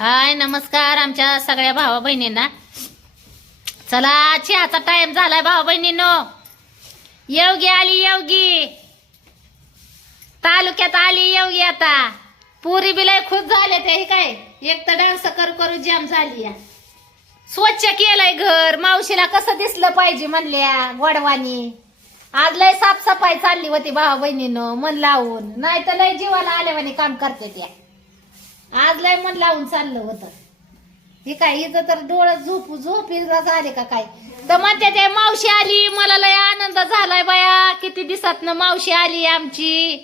हाय नमस्कार आमच्या सगळ्या भावा बहिणींना. चला चहाचा टाइम झालाय भावा बहिणीनो. येवगी आली येवगी. तालुक्यात आली येवगी आता. पुरी बिलाय खुश झाले ते काय? एक तर डान्स करू करू जॅम झाली या. स्वच्छ केलंय घर. मावशीला कसं दिसलं पाहिजे म्हणल्या वडवानी. आज लय साफसफाई चालली होती भावा बहिणीनं मन लावून. नाही तर लय जीवाला आल्यावानी काम करते त्या आज लय मन लावून चाललं होतं. हे काय हिचं तर डोळं झोपू झोप झाले का काय? तर म्हणते ते मावशी आली मला लय आनंद झालाय बाया. किती दिवसात मावशी आली आमची.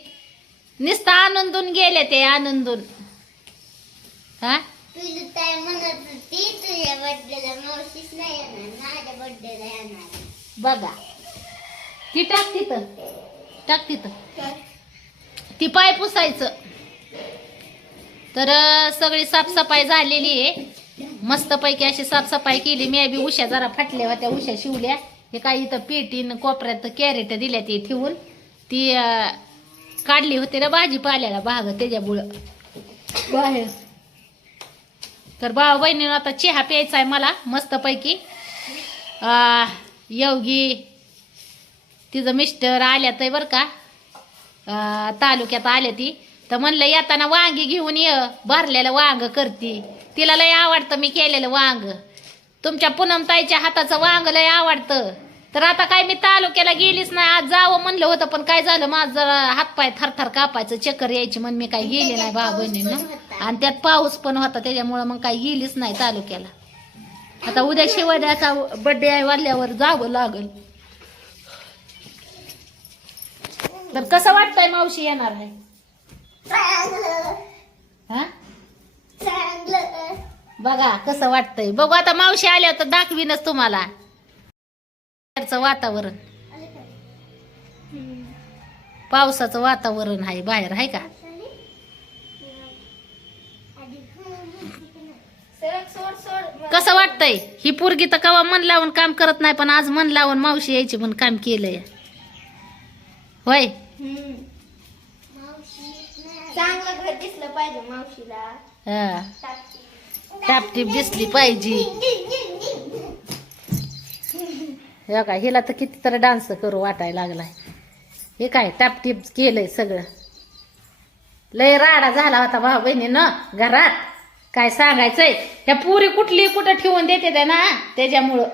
नुसतं आनंदून गेले ते आनंदून. हा? तुझी ताई म्हणत होती तुझ्या बर्थडेला मावशीच नाही येणार माझ्या बर्थडेला येणार. बघा. ती टाक तिथं. टाक तिथं. ती पाय पुसायचं. तर सगळी साफसफाई झालेली आहे. मस्तपैकी अशी साफसफाई केली. मी बी उशा जरा फाटल्या होत्या उशा शिवल्या. हे काय इथं पेटीन कोपऱ्यात कॅरेट दिल्या ती ठेवून. ती काढली होती ना भाजीपाल्याला भाग त्याच्यामुळं. बाहेर. तर भाऊ बहिणीनं आता चहा प्यायचा आहे मला मस्तपैकी. योगी तिचं मिस्टर आल्यात आहे बरं का. तालुक्यात आल्या ती. तर म्हणलं येताना वांगी घेऊन ये भरलेलं वांग करती. तिला लय आवडतं मी केलेलं वांग. तुमच्या पूनमताईच्या हाताचं वांग लय आवडतं. तर आता काय मी तालुक्याला गेलीच नाही आज जावं म्हणलं होतं पण काय झालं माझं जरा हातपाय थरथर कापायचं चक्कर यायची म्हणून मी काही गेले नाही भाऊ बहिणीनं. आणि त्यात पाऊस पण होता त्याच्यामुळं मग काही गेलीच नाही तालुक्याला. आता उद्या शिवाड्याचा बड्डे आहे वाढल्यावर जावं लागल. तर कसं वाटतंय मावशी येणार आहे? हा? बघा कसं वाटतंय. बघू आता मावशी आल्यावर तर दाखवीनच तुम्हाला. बाहेरचं वातावरण. पावसाचं वातावरण आहे बाहेर आहे का? सोड कसं वाटतंय? ही पोरगी तर कवा मन लावून काम करत नाही पण आज मन लावून मावशी यायची म्हणून काम केलंय. होय? चांगलं घर दिसलं पाहिजे मावशीला. हा. टापटीप दिसली पाहिजे. हे का हिला तर किती तर डान्स करू वाटायला लागलाय. हे काय टापटीप केलंय सगळं. लय राडा झाला होता भाऊ बहिणीनं घरात. काय सांगायचंय? ह्या पुरी कुठली कुठं ठेवून देते त्या ना त्याच्यामुळं.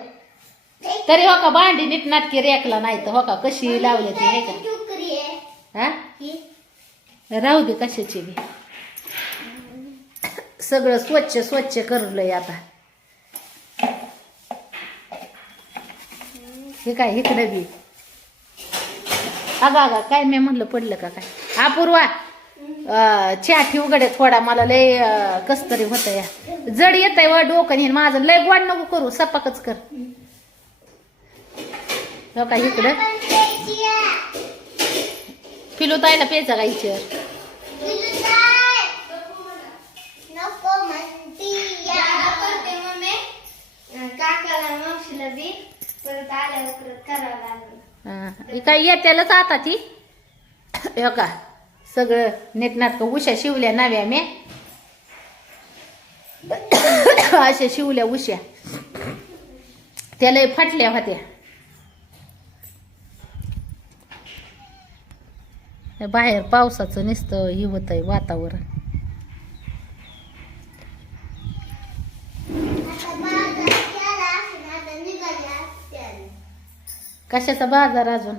तरी हो का भांडी नीट नाटकी रेकला नाही तर हो का कशी लावली ती हे का? ही? राहू दे कशाची बी. सगळं स्वच्छ स्वच्छ करलंय आता. हे काय इकडे बी. अगा अगा काय मी म्हणलं पडलं का काय? अपूर्वा चहा ठेव गडे थोडा मला लय कस तरी होत या जड येत आहे व डोकं माझं. लय गोड नको करू सपाकच कर. हो का इकडं. पिलू ताईला प्यायचा का इचर तुझी ताई. नको म्हणती या. करते मम्मी. अं, काकाला मावशीला बी परत आल्यावर परत करावं लागलं. हा, आता ती? हो का सगळं नीटनाटकं उशा शिवल्या नव्या मी अशा शिवल्या उश्या त्याला फाटल्या होत्या. बाहेर पावसाचं निसतं हिवत होत आहे वातावरण आता बाजार केला असेल, आता निघाले असतील. कशाचा बाजार अजून?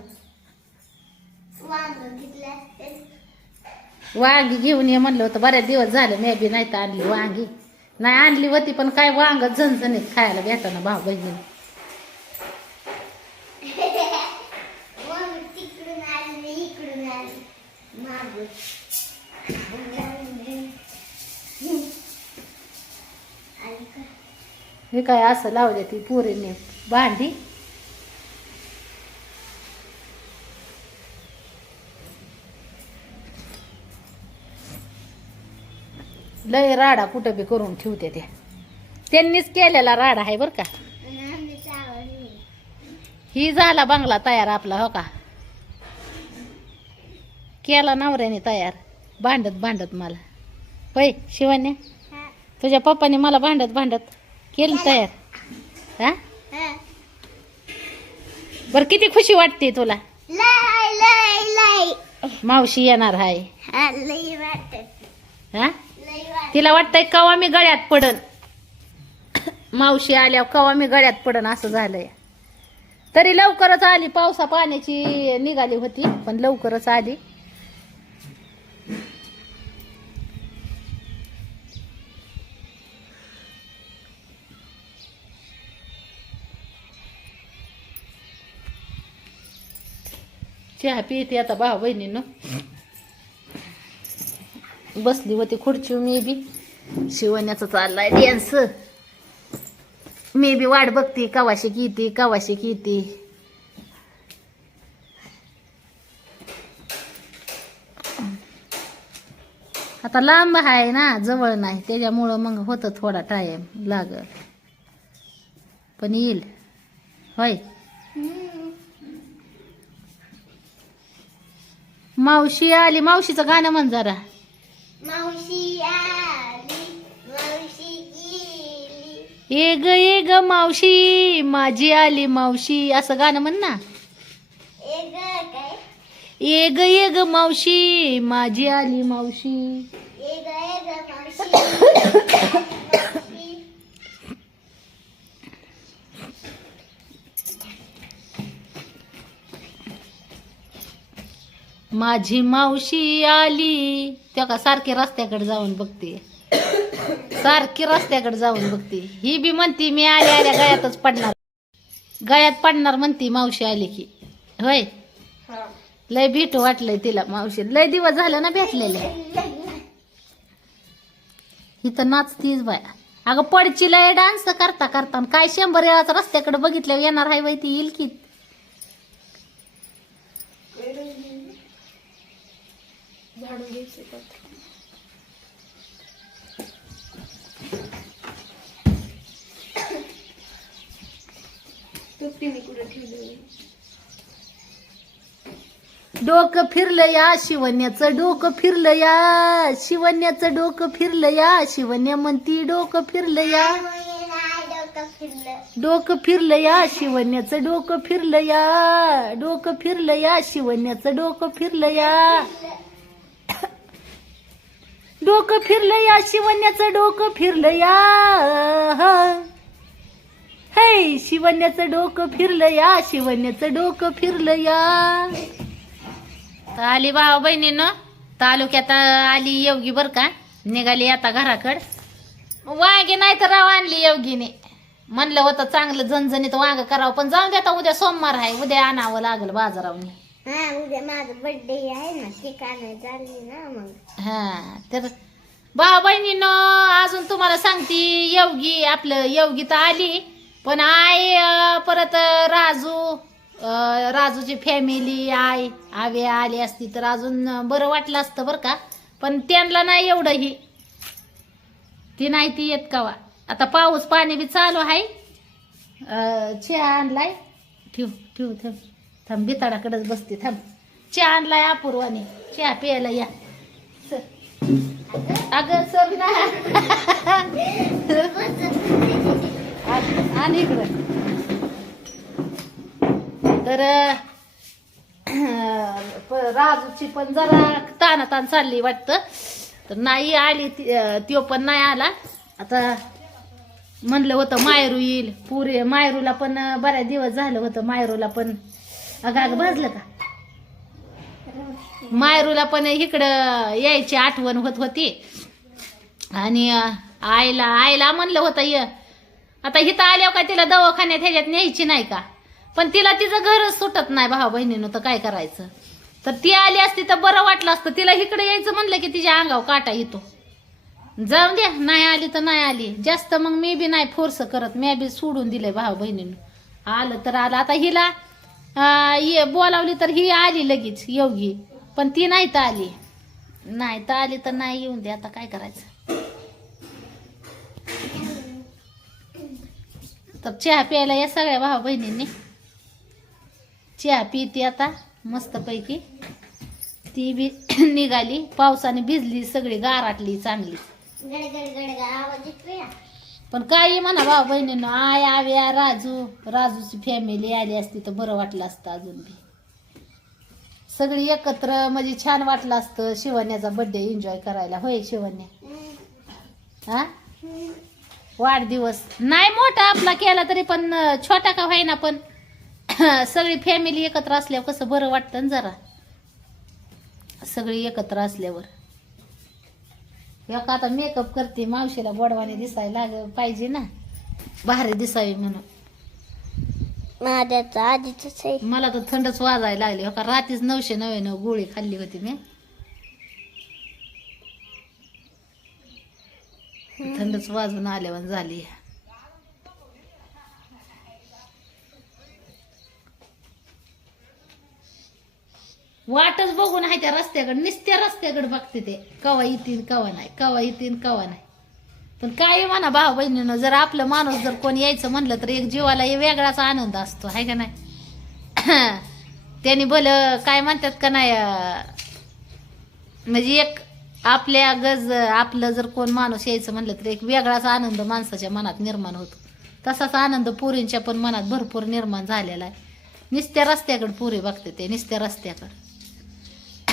वांग घेऊन ये म्हणलं होतं बऱ्याच दिवस झाले मी बी नाही तर आणली वांगी. नाही आणली होती पण काय वांग झणझणीत खायला भेटाना भाऊ बहिणी? हे काय असं लावले ती पोरीने भांडी? लय राडा कुठं बी करून ठेवते त्या त्यांनीच केलेला राडा आहे बरं का. ही झाला बंगला तयार आपला हो का? केला नवऱ्याने तयार भांडत भांडत मला. होय शिवान्या तुझ्या पप्पाने मला भांडत भांडत केलं तयार. हा. बरं किती खुशी वाटते तुला? मावशी येणार आहे हा, तिला वाटतंय कवा मी गळ्यात पडन. मावशी आल्यावर कवा मी गळ्यात पडन असं झालंय. तरी लवकरच आली पावसा पाण्याची निघाली होती पण लवकरच आली. चहा पिते आता भाऊ बहिणीनं. बसली होती खुर्ची मी बी. शिवण्याचं चाललाय डॅन्स मी बी वाट बघते कवाशी किती कवाशी किती. आता लांब आहे ना जवळ नाही. त्याच्यामुळं मग होतं थोडा टाईम लागत पण येईल. होय. मावशी आली. मावशीचं गाणं म्हण जरा. मावशी आली मावशी गेली. ये ग ये ग मावशी माझी आली मावशी. असं गाणं म्हण ना. ए ग काय? ये ग ये ग मावशी माझी आली ग ग मावशी. माझी मावशी आली. त्या का सारखी रस्त्याकडे जाऊन बघते. सारखी रस्त्याकडे जाऊन बघते. ही बी म्हणती मी आल्या आल्या गळ्यातच पडणार. गळ्यात पडणार म्हणती मावशी आली की. होय? हा. लय भेटू वाटलंय तिला मावशी. लय दिवस झालं ना भेटलेले. इथं नाचतीच बाया. अगं पडची लय डान्स करता करता काय शंभर वेळाच रस्त्याकडे बघितल्यावर येणार आहे बाई ती येईल की डोकं फिरलं या शिवण्याचं डोकं फिरलं या शिवण्याचं डोकं फिरलं या शिवण्या म्हणती डोकं फिरलं या. डोकं फिरलं डोकं फिरलं या शिवण्याचं डोकं फिरलं या. डोकं फिरलं या शिवण्याचं डोकं फिरलं या. डोकं फिरलं या शिवण्याचं डोकं फिरलं या. हे शिवण्याचं डोकं फिरलं या शिवण्याचं डोकं फिरलं या. तर आली भावा बहिणीनं तालुक्यात आली योगी बर का निघाली आता घराकड. वांगे नाही तर राव आणली योगीने म्हणलं होतं चांगलं झणझणीत वांग करावं पण जाऊन देता उद्या सोमवार आहे उद्या आणावं लागलं बाजारावनी. हा उद्या माझा बर्थडे आहे ना ठिकाण चालली ना मग. हा तर भाऊ बहिणीनं अजून तुम्हाला सांगती योगी आपलं योगी तर आली पण आई अं, परत राजू अं, राजूची फॅमिली आई आवे आली असती तर अजून बरं वाटलं असतं बरं का पण त्यांना नाही एवढं ही ती नाही ती येत कावा. आता पाऊस पाणी बी चालू आहे. अं, चहा आणलाय. ठेव ठेव ठेव. थांब बिताडाकडेच बसते थांब. चहा आणलाय अपूर्वाने. चहा प्यायला या. सर. अगं सर आणि इकडं. तर राजूची पण जरा ताना ताण चालली वाटतं. तर नाही आली ती- त्यो पण नाही आला. आता म्हणलं होतं मायरू येईल. पुरे मायरूला पण बऱ्याच दिवस झालं होतं. मायरूला पण अगं अगं भाजलं का? मायरूला पण इकडं यायची आठवण होत होती. आणि आईला आईला म्हणलं होतं य. आता हिथं आल्यावर का तिला दवाखान्यात ह्याच्यात न्यायची नाही का? पण तिला तिचं घरच सुटत नाही भावा बहिणीनं तर काय करायचं? तर ती आली असती तर बरं वाटलं असतं. तिला इकडे यायचं म्हणलं की तिच्या अंगावर काटा येतो. जाऊन द्या नाही आली तर नाही आली. जास्त मग मी बी नाही फोर्स करत मी बी सोडून दिले भाऊ बहिणीनं. आलं तर आलं. आता हिला अं, ये बोलावली तर ही आली लगेच योगी. पण ती नाही तर आली. नाही तर आली तर नाही येऊन दे आता काय करायचं? तर चहा प्यायला या सगळ्या भाऊ बहिणींनी. चहा पिते आता मस्तपैकी ती बी निघाली पावसाने भिजली सगळी गाराटली चांगली. ना. पण काही म्हणा भाऊ बहिणीनं आय आव्या राजू राजूची फॅमिली आली असती तर बरं वाटलं असतं अजून बी. सगळी एकत्र म्हणजे छान वाटलं असतं शिवण्याचा बड्डे एन्जॉय करायला. होय शिवण्या? हा वाढदिवस. नाही मोठा आपला केला तरी पण छोटा का होईना पण. सगळी फॅमिली एकत्र असल्यावर कसं बरं वाटतं ना जरा. सगळी एकत्र असल्यावर. एक आता मेकअप करते मावशीला गोडवाने दिसायला लाग पाहिजे ना. भारी दिसावी म्हणून. माझ्याच आधीच आहे. मला तर थंडच वाजायला लागली. हो का? रात्रीच नऊशे नव्याण्णव गोळी खाल्ली होती मी. थंडच वाजून आल्यावर झाली. वाटच बघून आहे त्या रस्त्याकडे नुसत्या रस्त्याकडे बघते ते. कवा येतील कवा नाही कवा येतील कवा नाही. पण काय म्हणा भाऊ बहिणीनं जर आपलं माणूस जर कोणी यायचं म्हणलं तर एक जीवाला वेगळाच आनंद असतो आहे का नाही? त्यांनी भलं काय म्हणतात का नाही म्हणजे एक आपल्या गज आपलं जर कोण माणूस यायचं म्हणलं तर एक वेगळाच आनंद माणसाच्या मनात निर्माण होतो. तसाच आनंद पुरींच्या पण मनात भरपूर निर्माण झालेला आहे. निस्त्या रस्त्याकडे पुरी बघते ते निस्त्या रस्त्याकडे.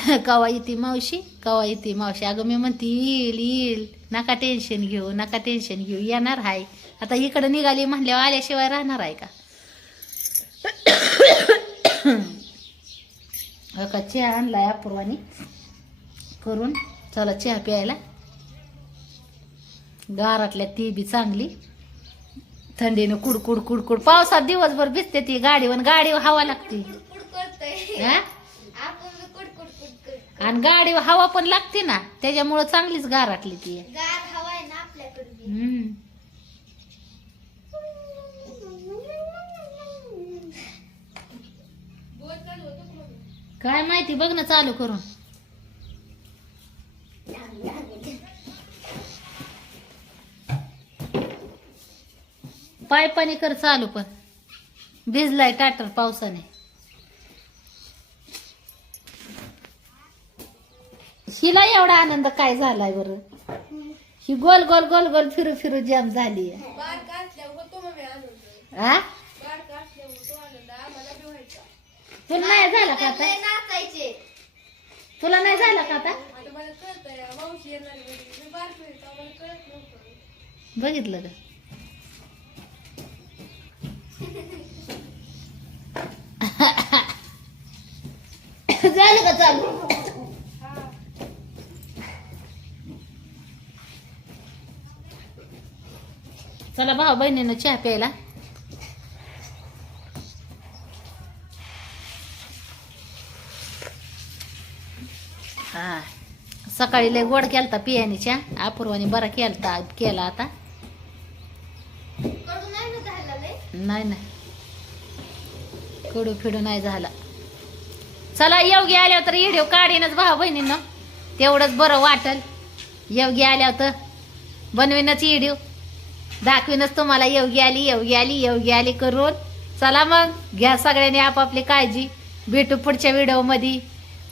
कवा येते मावशी कवा येते मावशी. अगं मी म्हणते येईल येईल. नका टेन्शन घेऊ नका टेन्शन घेऊ. येणार आहे आता इकडं निघाली म्हणल्यावर आल्याशिवाय राहणार आहे का? का चहा आणलाय अपूर्वानी. करून चला चहा प्यायला. गारातल्या ती बी चांगली. थंडीनं कुडकुड कुडकुड. पावसात दिवसभर भिजते ती गाडीवर. गाडीवर हवा लागते. आणि गाडीवर हवा पण लागते ना त्याच्यामुळं चांगलीच गाराटली ती गार हवा आहे ना आपल्याकडे बी. हम्म. काय माहिती बघ ना चालू करून पाय पाणी कर चालू पण भिजलाय टाटर पावसाने हिला एवढा आनंद काय झालाय बरं? ही गोल गोल गोल गोल फिरू फिरू जाम झाली. हा तुला नाही झाला का आता? लय नाचायचे. तुला नाही झाला का आता? बघितलं का? झालं का चालू? चला भाऊ बहिणीनं चहा प्यायला. हा. सकाळी लय गोड केलता पियानीच्या अपूर्वाने बरा केलता केला आता. नाही नाही नाही. कडू फिडू नाही झाला. चला योगी आल्यावर तर येडीव काढीनच भाऊ बहिणीनं. तेवढंच बरं वाटल. योगी आल्यावर तर. बनवीनच येडीव दाखवीनच तुम्हाला योगी आली योगी आली योगी आली करून. चला मग घ्या सगळ्यांनी आपापली काळजी. भेटू पुढच्या व्हिडिओमध्ये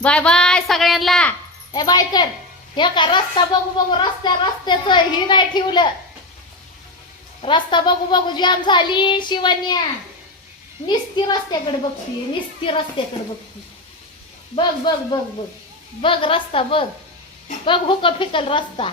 बाय बाय सगळ्यांना. ए बाय कर. हे का रस्ता बघू बघू रस्त्या रस्त्याचं ही नाही ठेवलं. रस्ता बघू बघू जाम झाली शिवन्या निस्ती रस्त्याकडे बघती निस्ती रस्त्याकडे बघती. बघ बघ बघ बघ. बघ रस्ता बघ. बघ हुक फिकल रस्ता.